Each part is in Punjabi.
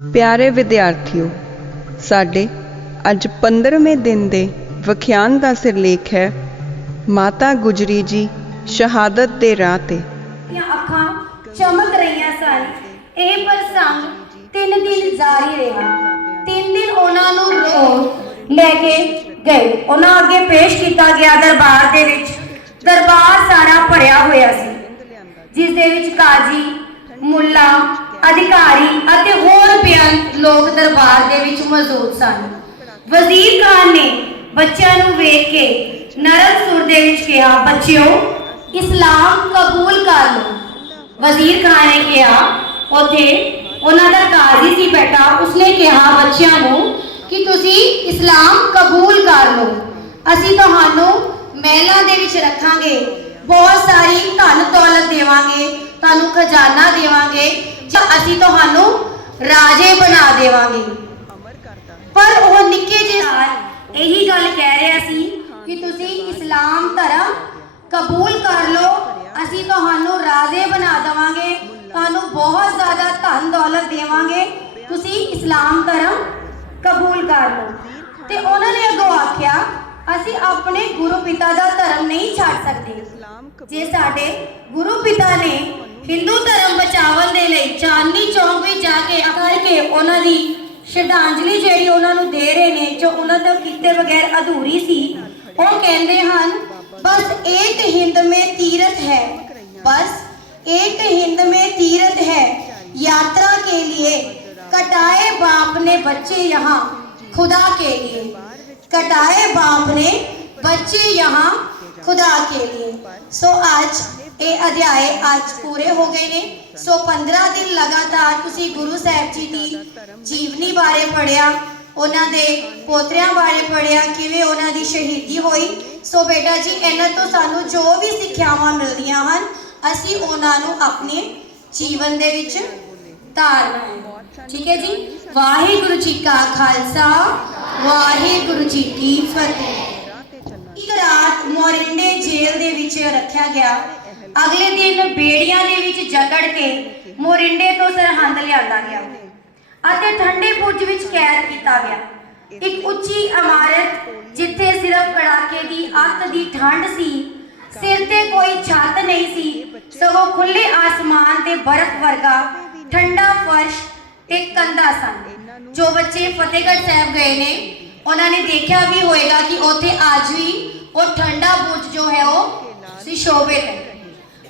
ਪਿਆਰੇ ਵਿਦਿਆਰਥੀਓ, ਸਾਡੇ ਅੱਜ 15ਵੇਂ ਦਿਨ ਦੇ ਵਿਖਿਆਨ ਦਾ ਸਿਰਲੇਖ ਹੈ, ਮਾਤਾ ਗੁਜਰੀ ਜੀ ਸ਼ਹਾਦਤ ਦੇ ਰਾਹ ਤੇ। ਅੱਖਾਂ ਚਮਕ ਰਹੀਆਂ ਸਨ। ਇਹ ਪ੍ਰਸੰਗ ਤਿੰਨ ਦਿਨ ਜਾਰੀ ਰਿਹਾ। ਤਿੰਨ ਦਿਨ ਉਹਨਾਂ ਨੂੰ ਰੋ ਲੈ ਕੇ ਗਏ। ਉਹਨਾਂ ਅੱਗੇ ਪੇਸ਼ ਕੀਤਾ ਗਿਆ ਦਰਬਾਰ ਦੇ ਵਿੱਚ। ਦਰਬਾਰ ਸਾਰਾ ਭਰਿਆ ਹੋਇਆ ਸੀ। ਜਿਸ ਦੇ ਵਿੱਚ ਕਾਜੀ ਮੁੱਲਾ, ਅਧਿਕਾਰੀ ਅਤੇ ਹੋਰ ਬੇਅੰਤ ਲੋਕ ਦਰਬਾਰ ਦੇ ਵਿੱਚ ਮੌਜੂਦ ਸਨ। ਵਜ਼ੀਰ ਖਾਨ ਨੇ ਬੱਚਿਆਂ ਨੂੰ ਵੇਖ ਕੇ ਨਰਮ ਸੁਰ ਦੇ ਵਿੱਚ ਕਿਹਾ, ਬੱਚਿਓ, ਇਸਲਾਮ ਕਬੂਲ ਕਰ ਲਓ। ਵਜ਼ੀਰ ਖਾਨ ਨੇ ਕਿਹਾ, ਉਥੇ ਉਹਨਾਂ ਦਾ ਕਾਜ਼ੀ ਸੀ ਬੈਠਾ ਉਸਨੇ ਕਿਹਾ ਬੱਚਿਆਂ ਨੂੰ ਕਿ ਤੁਸੀਂ ਇਸਲਾਮ ਕਬੂਲ ਕਰ ਲਓ। ਅਸੀਂ ਤੁਹਾਨੂੰ ਮਹਿਲਾਂ ਦੇ ਵਿੱਚ ਰੱਖਾਂਗੇ, ਬਹੁਤ ਸਾਰੀ ਧਨ ਦੌਲਤ ਦੇਵਾਂਗੇ ਤੁਹਾਨੂੰ ਖਜ਼ਾਨਾ ਦੇਵਾਂਗੇ ਜਾਂ ਅਸੀਂ ਤੁਹਾਨੂੰ ਰਾਜੇ ਬਣਾ ਦੇਵਾਂਗੇ। ਪਰ ਉਹ ਨਿੱਕੇ ਜਿਹੇ ਨਾਲ ਇਹੀ ਗੱਲ ਕਹਿ ਰਿਹਾ ਸੀ ਕਿ ਤੁਸੀਂ ਇਸਲਾਮ ਧਰਮ ਕਬੂਲ ਕਰ ਲਓ, ਅਸੀਂ ਤੁਹਾਨੂੰ ਰਾਜੇ ਬਣਾ ਦੇਵਾਂਗੇ, ਤੁਹਾਨੂੰ ਬਹੁਤ ਜ਼ਿਆਦਾ ਧਨ ਦੌਲਤ ਦੇਵਾਂਗੇ, ਤੁਸੀਂ ਇਸਲਾਮ ਧਰਮ ਕਬੂਲ ਕਰ ਲਓ। ਤੇ ਉਹਨਾਂ ਨੇ ਅੱਗੋਂ ਆਖਿਆ, ਅਸੀਂ ਆਪਣੇ ਗੁਰੂ ਪਿਤਾ ਦਾ ਧਰਮ ਨਹੀਂ ਛੱਡ ਸਕਦੇ। ਜੇ ਸਾਡੇ ਗੁਰੂ ਪਿਤਾ ਨੇ ਹਿੰਦੂ ਧਰਮ ਬਚਾਵਣ ਦੇ ਲਈ ਚਾਂਦਨੀ ਚੌਂਕ ਵਿੱਚ ਜਾ ਕੇ ਕਰਕੇ ਉਹਨਾਂ ਦੀ ਸ਼ਰਧਾਂਜਲੀ ਜਿਹੜੀ ਉਹਨਾਂ ਨੂੰ ਦੇ ਰਹੇ ਨੇ ਜੋ ਉਹਨਾਂ ਤੋਂ ਕੀਤੇ ਬਗੈਰ ਅਧੂਰੀ ਸੀ ਉਹ ਕਹਿੰਦੇ ਹਨ ਬਸ ਇੱਕ ਹਿੰਦ ਮੇ ਤੀਰਥ ਹੈ बस एक हिंद में तीर्थ है यात्रा के लिए कटाए बाप ने बच्चे यहाँ खुदा के लिए कटाए बाप ने बच्चे यहाँ खुदा के लिए ਸੋ ਅੱਜ ਇਹ ਅਧਿਆਏ ਅੱਜ ਪੂਰੇ ਹੋ ਗਏ ਨੇ ਸੋ 15 ਦਿਨ ਲਗਾਤਾਰ ਤੁਸੀਂ ਗੁਰੂ ਸਾਹਿਬ ਜੀ ਦੀ ਜੀਵਨੀ ਬਾਰੇ ਪੜਿਆ ਉਹਨਾਂ ਦੇ ਪੋਤਰਿਆਂ ਬਾਰੇ ਪੜਿਆ ਕਿਵੇਂ ਉਹਨਾਂ ਦੀ ਸ਼ਹੀਦੀ ਹੋਈ ਸੋ ਬੇਟਾ ਜੀ ਇਹਨਾਂ ਤੋਂ ਸਾਨੂੰ ਜੋ ਵੀ ਸਿੱਖਿਆਵਾਂ ਮਿਲਦੀਆਂ ਹਨ ਅਸੀਂ ਉਹਨਾਂ ਨੂੰ ਆਪਣੇ ਜੀਵਨ ਦੇ ਵਿੱਚ ਧਾਰਨਾ ਹੈ ਠੀਕ ਹੈ ਜੀ ਵਾਹਿਗੁਰੂ ਜੀ ਕਾ ਖਾਲਸਾ ਵਾਹਿਗੁਰੂ ਜੀ ਕੀ ਫਤਿਹ ਇੱਕ ਰਾਤ ਮੋਰਿੰਡੇ ਜੇਲ੍ਹ ਦੇ ਵਿੱਚ ਰੱਖਿਆ ਗਿਆ। ਅਗਲੇ ਦਿਨ ਬੇੜੀਆਂ ਦੇ ਵਿੱਚ ਜਕੜ ਕੇ ਮੋਰਿੰਡੇ ਤੋਂ ਸਰਹੰਦ ਲਿਆਂਦਾ ਗਿਆ ਅਤੇ ਠੰਡੇ ਬੁਰਜ ਵਿੱਚ ਕੈਦ ਕੀਤਾ ਗਿਆ। ਇੱਕ ਉੱਚੀ ਇਮਾਰਤ ਜਿੱਥੇ ਸਿਰਫ ਕੜਾਕੇ ਦੀ ਅੱਤ ਦੀ ਠੰਡ ਸੀ, ਸਿਰ ਤੇ ਕੋਈ ਛੱਤ ਨਹੀਂ ਸੀ, ਸਗੋਂ ਖੁੱਲੇ ਆਸਮਾਨ ਤੇ ਬਰਫ਼ ਵਰਗਾ ਠੰਡਾ ਫਰਸ਼ ਤੇ ਕੰਧਾਂ ਸਨ। ਜੋ ਬੱਚੇ ਫਤਿਹਗੜ੍ਹ ਸਾਹਿਬ ਗਏ ਨੇ, ਉਹਨਾਂ ਨੇ ਦੇਖਿਆ ਵੀ ਹੋਏਗਾ ਕਿ ਉੱਥੇ ਅੱਜ ਵੀ ਉਹ ਠੰਡਾ ਬੁਰਜ ਜੋ ਹੈ ਉਹ ਸੁਸ਼ੋਭਿਤ ਹੈ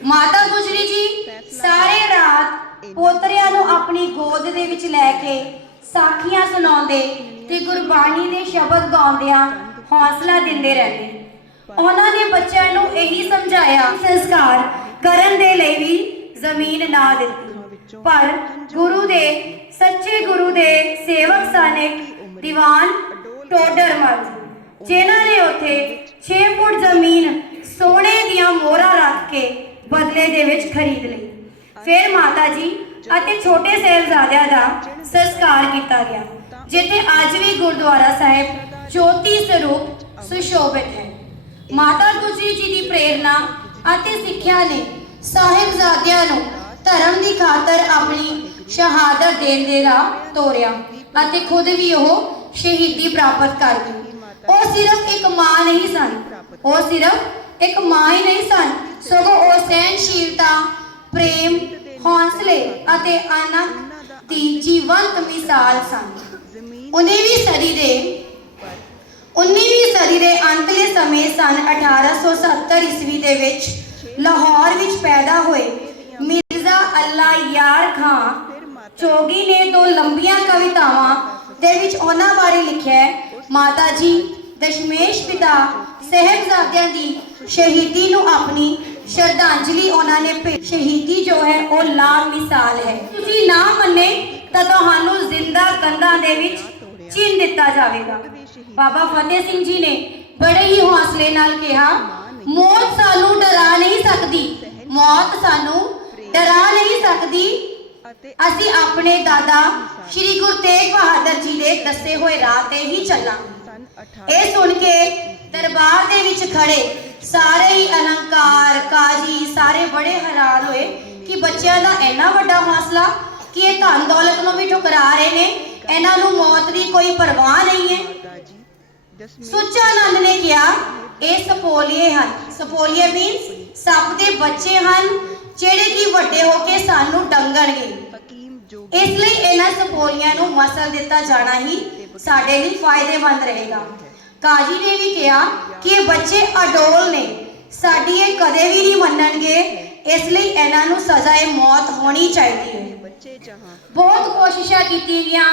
ਮਾਤਾ ਗੁਜਰੀ ਜੀ, ਸਾਰੇ ਰਾਤ ਪੋਤਰਿਆਂ ਨੂੰ ਆਪਣੀ ਗੋਦ ਦੇ ਵਿੱਚ ਲੈ ਕੇ ਸਾਖੀਆਂ ਸੁਣਾਉਂਦੇ ਤੇ ਗੁਰਬਾਣੀ ਦੇ ਸ਼ਬਦ ਗਾਉਂਦਿਆਂ ਹੌਸਲਾ ਦਿੰਦੇ ਰਹਿੰਦੇ। ਉਹਨਾਂ ਨੇ ਬੱਚਿਆਂ ਨੂੰ ਇਹੀ ਸਮਝਾਇਆ, ਸੰਸਕਾਰ ਕਰਨ ਦੇ ਲਈ ਵੀ ਜ਼ਮੀਨ ਨਾ ਦਿੱਤੀ। ਪਰ ਗੁਰੂ ਦੇ, ਸੱਚੇ ਗੁਰੂ ਦੇ ਸੇਵਕ ਸਨ ਦੀਵਾਨ ਟੋਡਰ ਟੋਡਰਮਲ ਜਿਨ੍ਹਾਂ ਨੇ ਉੱਥੇ 6 ਫੁੱਟ ਜ਼ਮੀਨ ਸੋਨੇ ਦੀਆਂ ਮੋਹਰਾਂ ਰੱਖ ਕੇ ਬਦਲੇ ਦੇ ਵਿੱਚ ਖਰੀਦ ਲਈ। ਫਿਰ ਮਾਤਾ ਜੀ ਅਤੇ ਛੋਟੇ ਸਾਹਿਬਜ਼ਾਦਿਆਂ ਦਾ ਸੰਸਕਾਰ ਕੀਤਾ ਗਿਆ, ਜਿੱਥੇ ਅੱਜ ਵੀ ਗੁਰਦੁਆਰਾ ਸਾਹਿਬ ਜੋਤੀ ਸਰੂਪ ਸੁਸ਼ੋਭਿਤ ਹੈ। ਮਾਤਾ ਗੁਜਰੀ ਜੀ ਦੀ ਪ੍ਰੇਰਣਾ ਅਤੇ ਸਿੱਖਿਆ ਨੇ ਸਾਹਿਬਜ਼ਾਦਿਆਂ ਨੂੰ ਧਰਮ ਦੀ ਖਾਤਰ ਆਪਣੀ ਸ਼ਹਾਦਤ ਦੇਣ ਦੇ ਰਾਹ ਤੋਰਿਆ ਅਤੇ ਖੁਦ ਵੀ ਉਹ ਸ਼ਹੀਦੀ ਪ੍ਰਾਪਤ ਕਰ ਗਈ। ਉਹ ਸਿਰਫ ਇੱਕ ਮਾਂ ਨਹੀਂ ਸਨ। ਉਹ ਸਿਰਫ ਇੱਕ ਮਾਂ ਹੀ ਨਹੀਂ ਸਨ। ਸਗੋਂ ਉਹ ਸਹਿਨਸ਼ੀਲਤਾ ਪ੍ਰੇਮ, ਹੌਸਲੇ ਅਤੇ ਅਨੰਤ ਦੀ ਜੀਵੰਤ ਮਿਸਾਲ ਸਨ। 19ਵੀਂ ਸਦੀ ਦੇ 19ਵੀਂ ਸਦੀ ਦੇ ਅੰਤਲੇ ਸਮੇਂ ਸਨ 1870 ਈਸਵੀ ਦੇ ਵਿੱਚ ਲਾਹੌਰ ਵਿੱਚ ਪੈਦਾ ਹੋਏ ਮਿਰਜ਼ਾ ਅੱਲਾ ਯਾਰ ਖਾਨ ਚੋਗੀ ਨੇ ਦੋ ਲੰਬੀਆਂ ਕਵਿਤਾਵਾਂ ਦੇ ਵਿੱਚ ਉਹਨਾਂ ਬਾਰੇ ਲਿਖਿਆ ਹੈ। ਮਾਤਾ ਜੀ, ਦਸ਼ਮੇਸ਼ ਪਿਤਾ, ਸਹਿਬਜ਼ਾਦਿਆਂ ਦੀ ਸ਼ਹੀਦੀ ਨੂੰ ਆਪਣੀ ਸ਼ਰਧਾਂਜਲੀ ਉਹਨਾਂ ਨੇ ਸ਼ਹੀਦੀ ਜੋ ਹੈ, ਉਹ ਲਾ ਮਿਸਾਲ ਹੈ। ਤੁਸੀਂ ਨਾ ਮੰਨੇ ਤਾਂ ਤੁਹਾਨੂੰ ਜ਼ਿੰਦਾ ਕੰਧਾਂ ਦੇ ਵਿੱਚ ਚਿੰਨ ਦਿੱਤਾ ਜਾਵੇਗਾ। ਬਾਬਾ ਫਤਿਹ ਸਿੰਘ ਜੀ ਨੇ ਬੜੇ ਹੀ ਹੌਸਲੇ ਨਾਲ ਕਿਹਾ, ਮੌਤ ਸਾਨੂੰ ਡਰਾ ਨਹੀਂ ਸਕਦੀ। ਮੌਤ ਸਾਨੂੰ ਡਰਾ ਨਹੀਂ ਸਕਦੀ। ਅਸੀਂ ਆਪਣੇ ਦਾਦਾ ਸ਼੍ਰੀ ਗੁਰੂ ਤੇਗ ਬਹਾਦਰ ਜੀ ਦੇ ਦੱਸੇ ਹੋਏ ਰਾਹ ਤੇ ਹੀ ਚੱਲਾਂਗੇ ਇਹ ਸੁਣ ਕੇ ਦਰਬਾਰ ਦੇ ਵਿੱਚ ਖੜੇ ਸਾਰੇ ਹੀ ਅਲੰਕਾਰ ਕਾਜੀ ਸਾਰੇ ਬੜੇ ਹੈਰਾਨ ਹੋਏ ਕਿ ਬੱਚਿਆਂ ਦਾ ਇੰਨਾ ਵੱਡਾ ਹੌਸਲਾ, ਕਿ ਇਹ ਧਨ ਦੌਲਤ ਨੂੰ ਵੀ ਠੁਕਰਾ ਰਹੇ ਨੇ, ਇਹਨਾਂ ਨੂੰ ਮੌਤ ਦੀ ਕੋਈ ਪਰਵਾਹ ਨਹੀਂ ਹੈ। ਮਾਤਾ ਜੀ ਨੇ ਕਿਹਾ, ਇਹ ਸਪੋਲੀਏ ਹਨ। ਸਪੋਲੀਏ ਮੀਨਸ ਸੱਪ ਦੇ ਬੱਚੇ ਹਨ, ਜਿਹੜੇ ਕਿ ਵੱਡੇ ਹੋ ਕੇ ਸਾਨੂੰ ਡੰਗਣਗੇ। ਇਸ ਲਈ ਇਹਨਾਂ ਸਪੋਲੀਆਂ ਨੂੰ ਮਸਲ ਦਿੱਤਾ ਜਾਣਾ ਹੀ ਸਾਡੇ ਲਈ ਫਾਇਦੇਮੰਦ ਰਹੇਗਾ। ਕਾਜੀ ਨੇ ਵੀ ਕਿਹਾ ਕਿ ਇਹ ਬੱਚੇ ਅਡੋਲ ਨੇ। ਸਾਡੀ ਇਹ ਕਦੇ ਵੀ ਨਹੀਂ ਮੰਨਣਗੇ। ਇਸ ਲਈ ਇਹਨਾਂ ਨੂੰ ਸਜ਼ਾ ਇਹ ਮੌਤ ਹੋਣੀ ਚਾਹੀਦੀ ਹੈ। ਬਹੁਤ ਕੋਸ਼ਿਸ਼ਾਂ ਕੀਤੀ ਗਈਆਂ।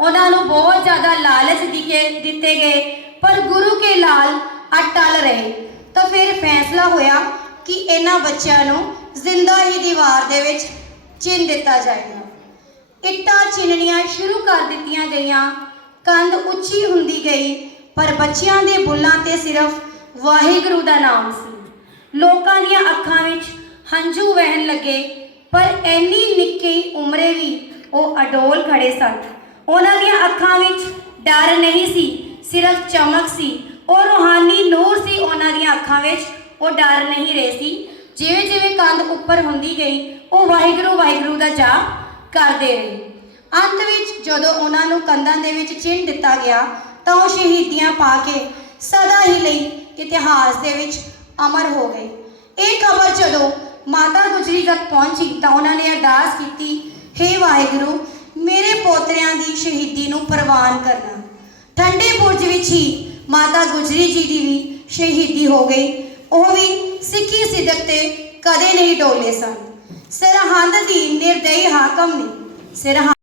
ਉਹਨਾਂ ਨੂੰ ਬਹੁਤ ਜ਼ਿਆਦਾ ਲਾਲਚ ਦਿਕੇ ਦਿੱਤੇ ਗਏ। ਪਰ ਗੁਰੂ ਕੇ ਲਾਲ ਅਟਲ ਰਹੇ। ਤਾਂ ਫਿਰ ਫੈਸਲਾ ਹੋਇਆ ਕਿ ਇਹਨਾਂ ਬੱਚਿਆਂ ਨੂੰ ਜ਼ਿੰਦਾ ਹੀ ਦੀਵਾਰ ਦੇ ਵਿੱਚ ਚਿਣ ਦਿੱਤਾ ਜਾਏਗਾ। ਇੱਟਾਂ ਚਿਣਨੀਆਂ ਸ਼ੁਰੂ ਕਰ ਦਿੱਤੀਆਂ ਗਈਆਂ। ਕੰਧ ਉੱਚੀ ਹੁੰਦੀ ਗਈ, ਪਰ ਬੱਚਿਆਂ ਦੇ ਬੁੱਲਾਂ ਤੇ ਸਿਰਫ ਵਾਹਿਗੁਰੂ ਦਾ ਨਾਮ ਸੀ। ਲੋਕਾਂ ਦੀਆਂ ਅੱਖਾਂ ਵਿੱਚ ਹੰਝੂ ਵਹਿਣ ਲੱਗੇ, ਪਰ ਐਨੀ ਨਿੱਕੀ ਉਮਰੇ ਵੀ ਉਹ ਅਡੋਲ ਖੜੇ ਸਨ। ਉਹਨਾਂ ਦੀਆਂ ਅੱਖਾਂ ਵਿੱਚ ਡਰ ਨਹੀਂ ਸੀ, ਸਿਰਫ ਚਮਕ ਸੀ। ਉਹ ਰੂਹਾਨੀ ਨੂਰ ਸੀ, ਉਹਨਾਂ ਦੀਆਂ ਅੱਖਾਂ ਵਿੱਚ ਉਹ ਡਰ ਨਹੀਂ ਰਹੇ ਸੀ। ਜਿਵੇਂ ਜਿਵੇਂ ਕੰਧ ਉੱਪਰ ਹੁੰਦੀ ਗਈ, ਉਹ ਵਾਹਿਗੁਰੂ ਵਾਹਿਗੁਰੂ ਦਾ ਜਾਪ ਕਰਦੇ ਰਹੇ। ਅੰਤ ਵਿੱਚ ਜਦੋਂ ਉਹਨਾਂ ਨੂੰ ਕੰਧਾਂ ਦੇ ਵਿੱਚ ਚਿਣ ਦਿੱਤਾ ਗਿਆ, ਤਾਂ ਉਹ ਸ਼ਹੀਦੀਆਂ ਪਾ ਕੇ ਸਦਾ ਹੀ ਲਈ ਇਤਿਹਾਸ ਦੇ ਵਿੱਚ ਅਮਰ ਹੋ ਗਏ। ਇਹ ਖਬਰ ਜਦੋਂ ਮਾਤਾ ਗੁਜਰੀ ਤੱਕ ਪਹੁੰਚੀ, ਤਾਂ ਉਹਨਾਂ ਨੇ ਅਰਦਾਸ ਕੀਤੀ हे ਵਾਹਿਗੁਰੂ, ਮੇਰੇ ਪੋਤਰਿਆਂ ਦੀ ਸ਼ਹੀਦੀ ਨੂੰ ਪ੍ਰਵਾਨ ਕਰਨਾ। ਠੰਡੇ ਬੁਰਜ ਵਿੱਚ ਹੀ ਮਾਤਾ ਗੁਜਰੀ ਜੀ ਦੀ ਵੀ ਸ਼ਹੀਦੀ ਹੋ ਗਈ। ਉਹ ਵੀ ਸਿੱਖੀ ਸਿੱਧਕ ਤੇ ਕਦੇ ਨਹੀਂ ਡੋਲੇ ਸਨ। ਸਰਹੰਦ ਦੀ ਨਿਰਦਈ ਹਾਕਮ ਨੇ ਸਰਹੰਦ